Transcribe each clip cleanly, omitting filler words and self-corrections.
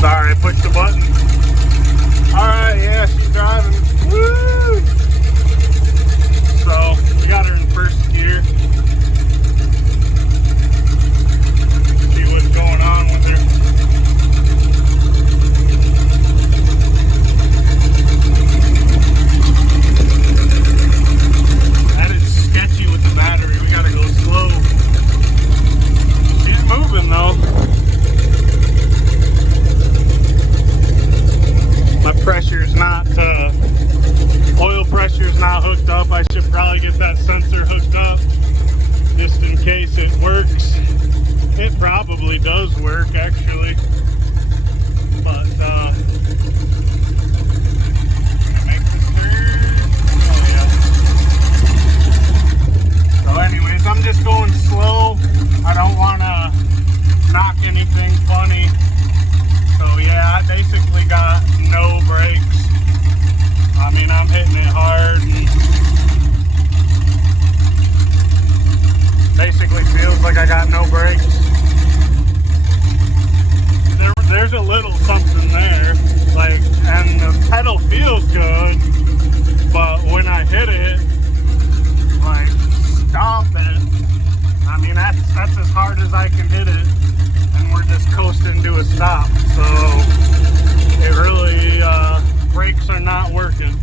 Sorry, I pushed the button. Alright, yeah, she's driving. Woo! So, we got her in first gear. See what's going on with her. That is sketchy with the battery. We gotta go slow. She's moving though. My pressure's not, oil pressure's not hooked up. I should probably get that sensor hooked up just in case it works. It probably does work actually, but make this turn. Oh yeah. So anyways, I'm just going slow. I don't want to knock anything funny. So yeah, I basically got no brakes. I mean, I'm hitting it hard and basically feels like I got no brakes. There's a little something there, like, and the pedal feels good, but when I hit it, like, stomp it, I mean, that's as hard as I can hit it. And we're just coasting to a stop, so it really brakes are not working.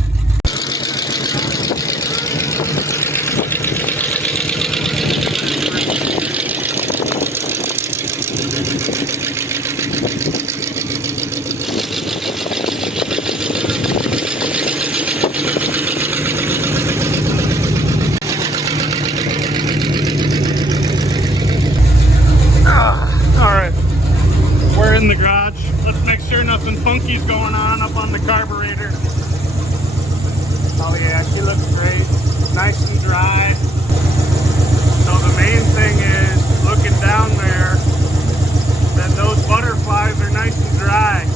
In the garage. Let's make sure nothing funky's going on up on the carburetor. Oh yeah, she looks great. Nice and dry. So the main thing is, looking down there, that those butterflies are nice and dry.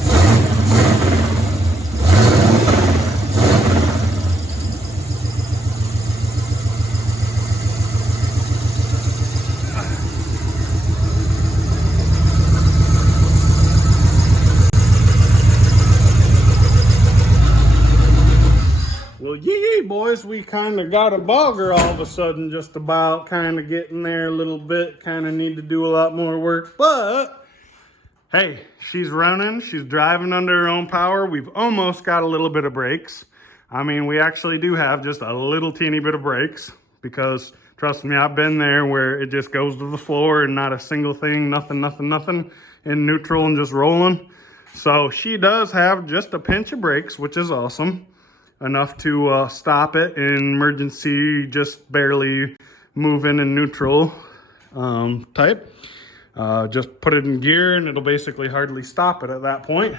Well, yee boys, we kind of got a bogger all of a sudden, just about kind of getting there a little bit. Kind of need to do a lot more work, but hey, she's running, she's driving under her own power. We've almost got a little bit of brakes. I mean, we actually do have just a little teeny bit of brakes because trust me, I've been there where it just goes to the floor and not a single thing, nothing in neutral and just rolling. So she does have just a pinch of brakes, which is awesome. Enough to stop it in emergency, just barely moving in neutral type. Just put it in gear and it'll basically hardly stop it at that point.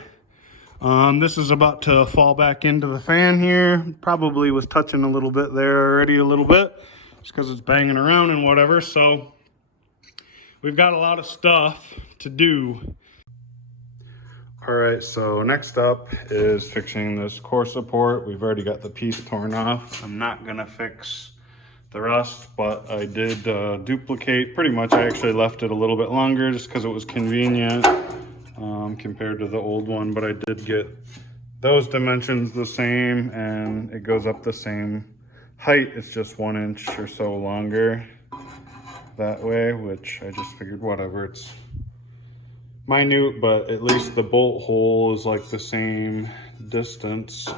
This is about to fall back into the fan here. Probably was touching a little bit there already a little bit, just because it's banging around and whatever. So we've got a lot of stuff to do. All right, so next up is fixing this core support. We've already got the piece torn off. I'm not gonna fix the rust, but I did duplicate. Pretty much I actually left it a little bit longer just because it was convenient compared to the old one, but I did get those dimensions the same and it goes up the same height. It's just 1 inch or so longer that way, which I just figured whatever, it's minute, but at least the bolt hole is like the same distance.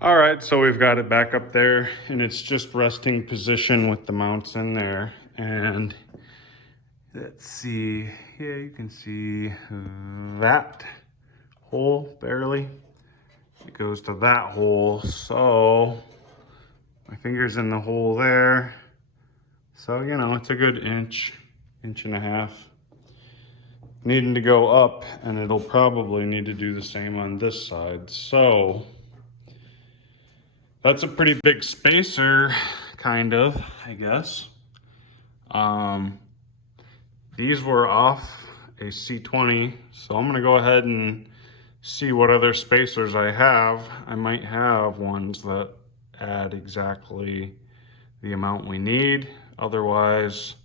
All right, so we've got it back up there and it's just resting position with the mounts in there. And let's see, yeah, you can see that hole barely. It goes to that hole. So my finger's in the hole there. So, you know, it's a good inch and a half. Needing to go up, and it'll probably need to do the same on this side. So That's a pretty big spacer, kind of, I guess. These were off a C20, so I'm gonna go ahead and see what other spacers I have. I might have ones that add exactly the amount we need. Otherwise,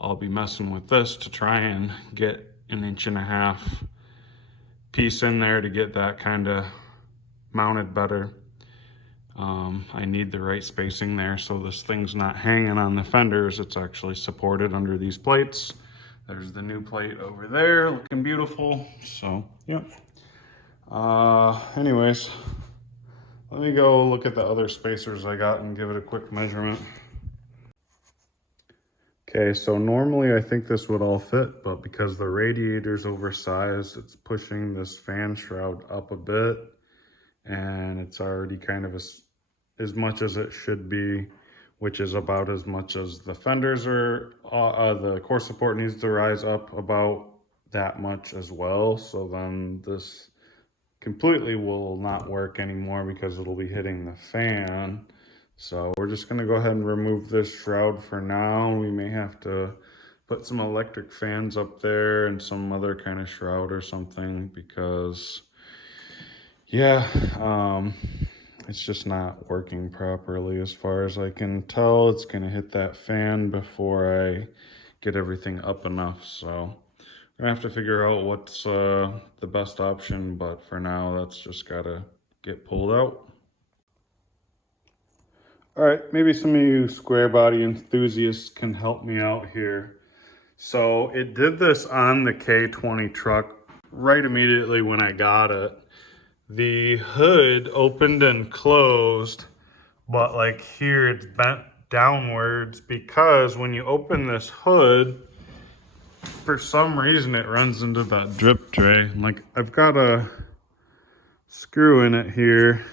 I'll be messing with this to try and get an 1.5 inch piece in there to get that kind of mounted better. I need the right spacing there so this thing's not hanging on the fenders. It's actually supported under these plates. There's the new plate over there looking beautiful. So, yeah. Anyways, let me go look at the other spacers I got and give it a quick measurement. Okay, so normally I think this would all fit, but because the radiator's oversized, it's pushing this fan shroud up a bit, and it's already kind of as much as it should be, which is about as much as the fenders are. The core support needs to rise up about that much as well. So then this completely will not work anymore because it'll be hitting the fan. So we're just gonna go ahead and remove this shroud for now. We may have to put some electric fans up there and some other kind of shroud or something because, yeah, it's just not working properly as far as I can tell. It's gonna hit that fan before I get everything up enough. So I'm gonna have to figure out what's the best option, but for now, that's just gotta get pulled out. All right, maybe some of you square body enthusiasts can help me out here. So it did this on the K20 truck right immediately when I got it. The hood opened and closed, but like here it's bent downwards because when you open this hood, for some reason it runs into that drip tray. Like I've got a screw in it here,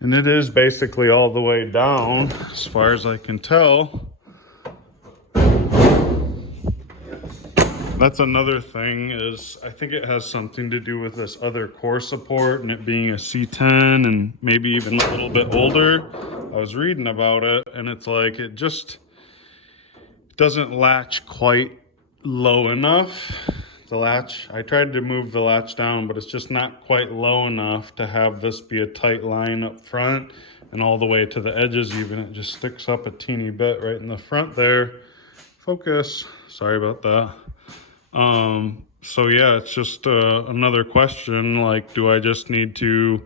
and it is basically all the way down as far as I can tell. That's another thing, is I think it has something to do with this other core support and it being a C10 and maybe even a little bit older. I was reading about it and it's like it just doesn't latch quite low enough. The latch, I tried to move the latch down, but it's just not quite low enough to have this be a tight line up front and all the way to the edges even. It just sticks up a teeny bit right in the front there. Focus, sorry about that. So yeah, it's just another question, like, do I just need to,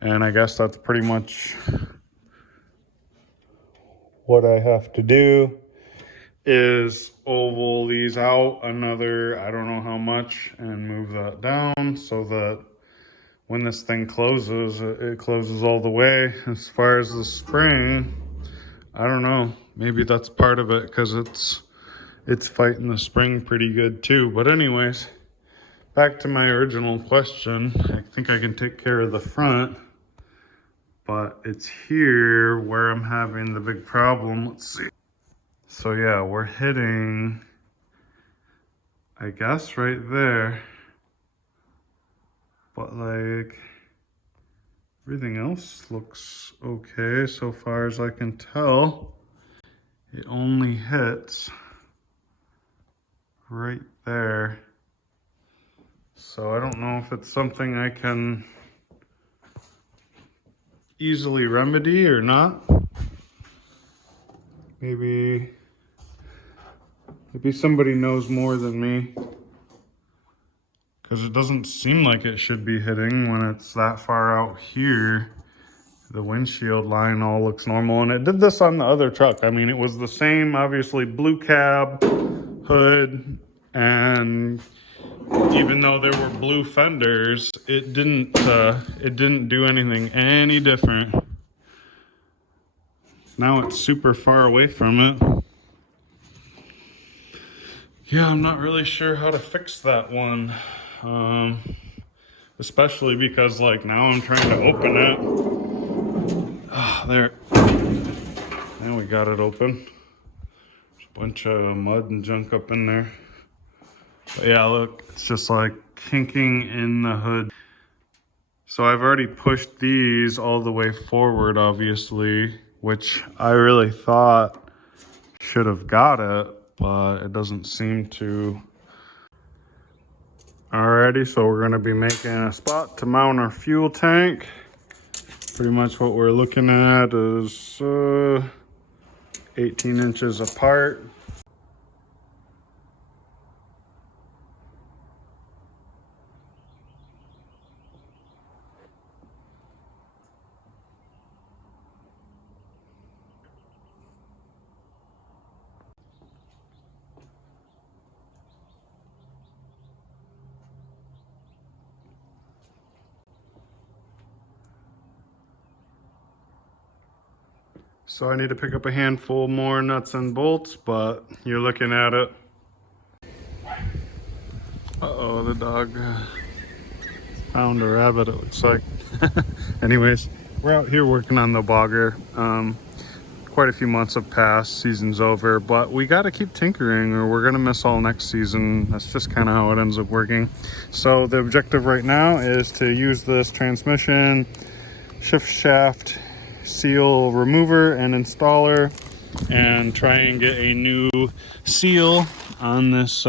and I guess that's pretty much what I have to do, is oval these out another, I don't know how much, and move that down so that when this thing closes, it closes all the way. As far as the spring, I don't know, maybe that's part of it because it's fighting the spring pretty good too. But anyways, back to my original question. I think I can take care of the front, but it's here where I'm having the big problem. Let's see. So yeah, we're hitting, I guess, right there. But like, everything else looks okay so far as I can tell. It only hits right there. So I don't know if it's something I can easily remedy or not. Maybe somebody knows more than me, because it doesn't seem like it should be hitting when it's that far out here. The windshield line all looks normal, and it did this on the other truck. I mean, it was the same, obviously, blue cab, hood, and even though there were blue fenders, it didn't do anything any different. Now it's super far away from it. Yeah, I'm not really sure how to fix that one. Especially because like now I'm trying to open it. Ah, there. Now we got it open. There's a bunch of mud and junk up in there. But yeah, look, it's just like kinking in the hood. So I've already pushed these all the way forward, obviously, which I really thought should have got it, but it doesn't seem to. Alrighty, so we're gonna be making a spot to mount our fuel tank. Pretty much what we're looking at is 18 inches apart. So I need to pick up a handful more nuts and bolts, but you're looking at it. Uh-oh, the dog found a rabbit, it looks like. Anyways, we're out here working on the bogger. Quite a few months have passed, season's over, but we got to keep tinkering or we're going to miss all next season. That's just kind of how it ends up working. So the objective right now is to use this transmission, shift shaft, seal remover and installer, and try and get a new seal on this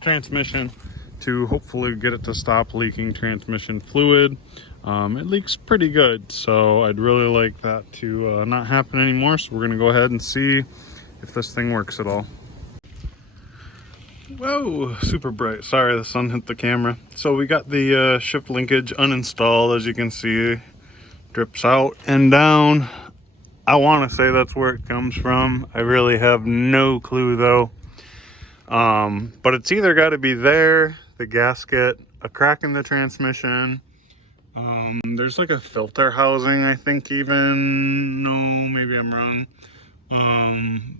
transmission to hopefully get it to stop leaking transmission fluid. It leaks pretty good, so I'd really like that to not happen anymore. So we're gonna go ahead and see if this thing works at all. Whoa, super bright. Sorry, the sun hit the camera. So we got the shift linkage uninstalled, as you can see. Drips out and down. I want to say that's where it comes from. I really have no clue though. But it's either got to be there, the gasket, a crack in the transmission. There's like a filter housing, I think even. No, maybe I'm wrong.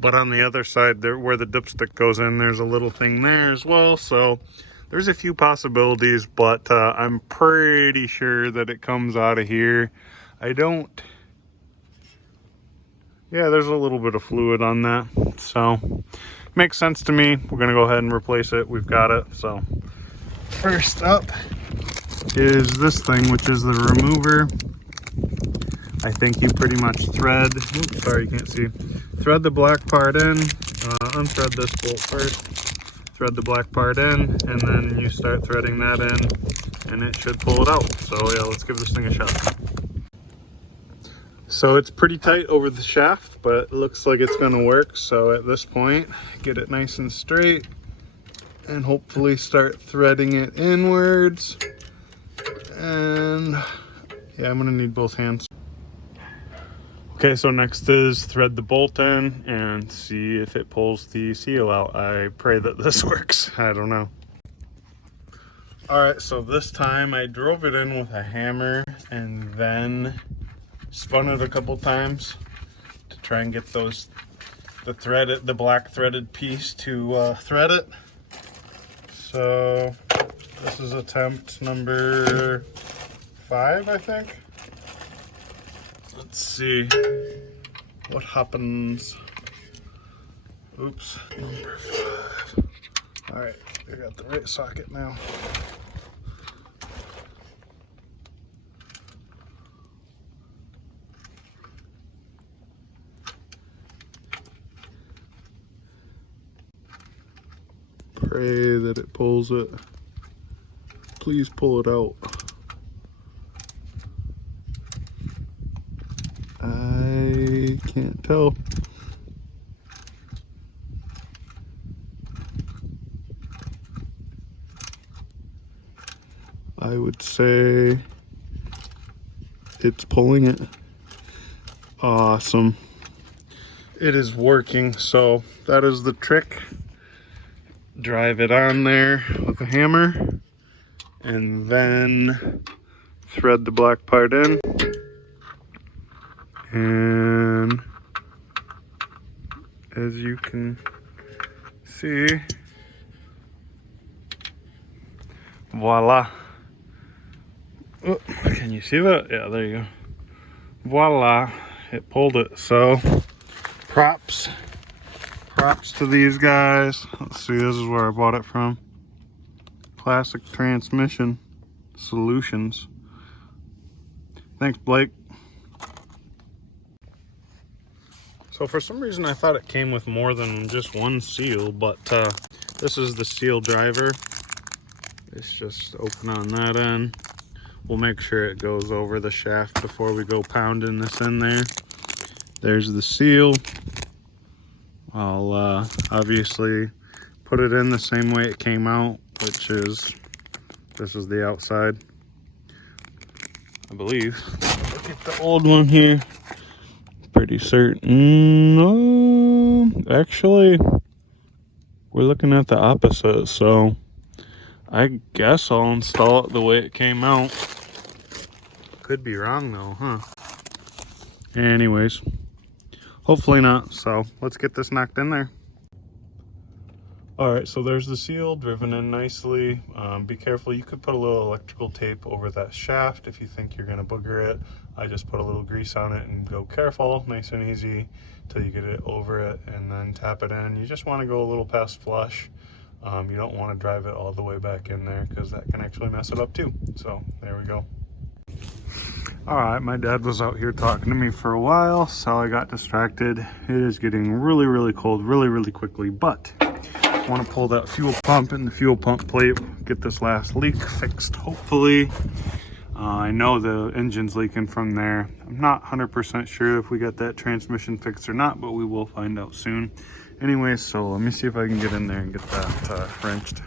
But on the other side, there where the dipstick goes in, there's a little thing there as well. So there's a few possibilities, but I'm pretty sure that it comes out of here. Yeah, there's a little bit of fluid on that. So makes sense to me. We're gonna go ahead and replace it. We've got it. So first up is this thing, which is the remover. I think you pretty much thread, oops, sorry, you can't see. Thread the black part in, unthread this bolt first, thread the black part in, and then you start threading that in, and it should pull it out. So yeah, let's give this thing a shot. So it's pretty tight over the shaft, but it looks like it's gonna work. So at this point, get it nice and straight, and hopefully start threading it inwards. And yeah, I'm gonna need both hands. Okay, so next is thread the bolt in and see if it pulls the seal out. I pray that this works. I don't know. All right, so this time I drove it in with a hammer and then spun it a couple times to try and get the black threaded piece to thread it. So this is attempt number 5, I think. Let's see what happens. Oops, number 5. All right, I got the right socket now. Pray that it pulls it. Please pull it out. I can't tell. I would say it's pulling it. Awesome. It is working, so that is the trick. Drive it on there with a hammer and then thread the black part in. And as you can see, voila. Oh, can you see that? Yeah, there you go. Voila, it pulled it. So props to these guys. Let's see, this is where I bought it from. Classic transmission. solutions. Thanks, Blake. So for some reason I thought it came with more than just one seal, but this is the seal driver. It's just open on that end. We'll make sure it goes over the shaft before we go pounding this in there. There's the seal. I'll obviously put it in the same way it came out, which is, this is the outside, I believe. Look at the old one here. Pretty certain. No, actually, we're looking at the opposite, so I guess I'll install it the way it came out. Could be wrong though, huh? Anyways, hopefully not. So let's get this knocked in there. All right, so there's the seal driven in nicely. Be careful, you could put a little electrical tape over that shaft if you think you're gonna booger it. I just put a little grease on it and go careful, nice and easy, till you get it over it and then tap it in. You just wanna go a little past flush. You don't wanna drive it all the way back in there because that can actually mess it up too. So there we go. All right, my dad was out here talking to me for a while, so I got distracted. It is getting really, really cold really quickly, but I want to pull that fuel pump and the fuel pump plate, get this last leak fixed, hopefully. I know the engine's leaking from there. I'm not 100% sure if we got that transmission fixed or not, but we will find out soon. Anyways, so let me see if I can get in there and get that wrenched.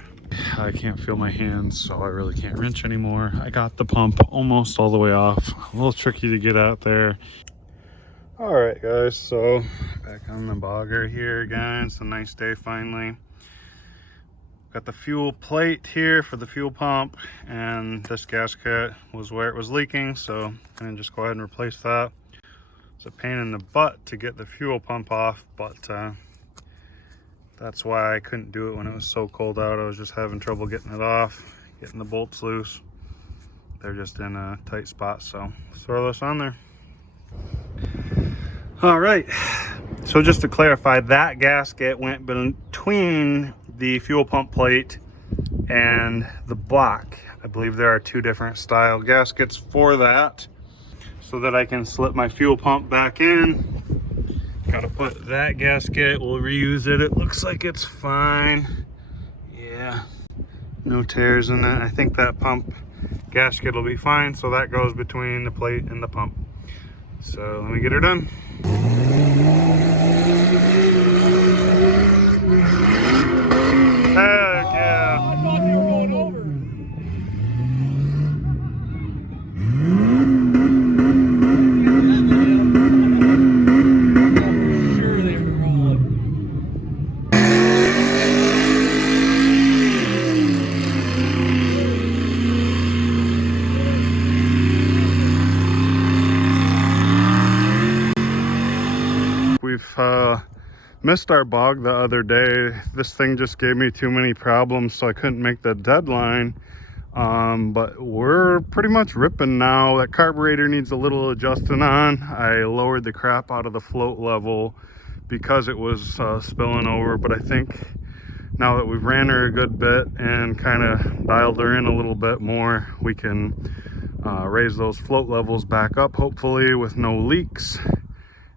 I can't feel my hands, so I really can't wrench anymore. I got the pump almost all the way off. A little tricky to get out there. All right, guys, so back on the bogger here again. It's a nice day finally. Got the fuel plate here for the fuel pump, and this gasket was where it was leaking, so I'm gonna just go ahead and replace that. It's a pain in the butt to get the fuel pump off, but that's why I couldn't do it when it was so cold out. I was just having trouble getting it off, getting the bolts loose. They're just in a tight spot, so let's throw this on there. All right, so just to clarify, that gasket went between the fuel pump plate and the block. I believe there are two different style gaskets for that, so that I can slip my fuel pump back in. Gotta put that gasket, we'll reuse it. It looks like it's fine. Yeah, no tears in it. I think that pump gasket will be fine, so that goes between the plate and the pump. So let me get her done. Heck yeah. I thought they were going over. Sure they were wrong. We've missed our bog the other day. This thing just gave me too many problems, so I couldn't make the deadline. But we're pretty much ripping now. That carburetor needs a little adjusting on. I lowered the crap out of the float level because it was spilling over, but I think now that we've ran her a good bit and kind of dialed her in a little bit more, we can raise those float levels back up, hopefully with no leaks.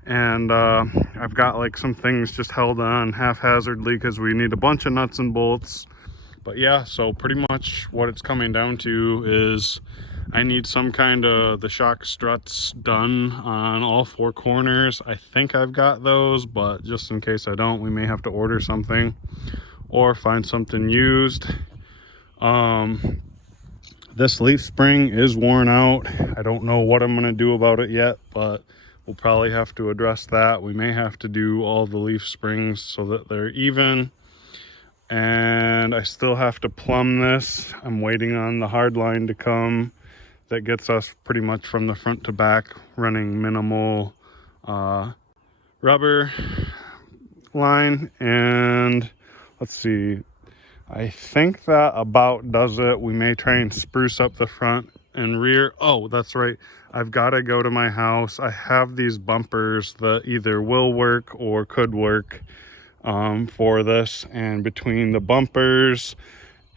And I've got like some things just held on haphazardly because we need a bunch of nuts and bolts. But yeah, so pretty much what it's coming down to is I need some kind of the shock struts done on all four corners. I think I've got those, but just in case I don't, we may have to order something or find something used. This leaf spring is worn out. I don't know what I'm gonna do about it yet, but we'll probably have to address that. We may have to do all the leaf springs so that they're even. And I still have to plumb this. I'm waiting on the hard line to come that gets us pretty much from the front to back, running minimal rubber line. And let's see, I think that about does it. We may try and spruce up the front and rear. Oh, that's right. I've got to go to my house. I have these bumpers that either will work or could work for this, and between the bumpers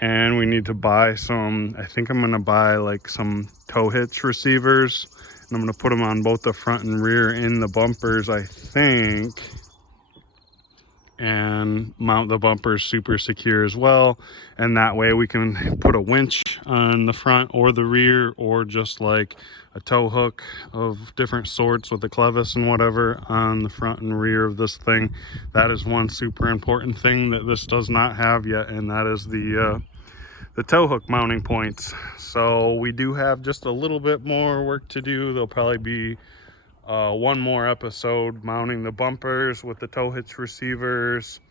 And we need to buy some, I think I'm gonna buy like some tow hitch receivers, and I'm gonna put them on both the front and rear in the bumpers, I think, and mount the bumpers super secure as well. And that way we can put a winch on the front or the rear, or just like a tow hook of different sorts with a clevis and whatever on the front and rear of this thing. That is one super important thing that this does not have yet, and that is the tow hook mounting points. So we do have just a little bit more work to do. There'll probably be one more episode mounting the bumpers with the tow hitch receivers,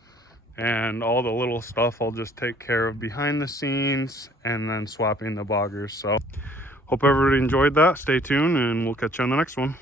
and all the little stuff I'll just take care of behind the scenes, and then swapping the boggers. So hope everybody enjoyed that. Stay tuned and we'll catch you on the next one.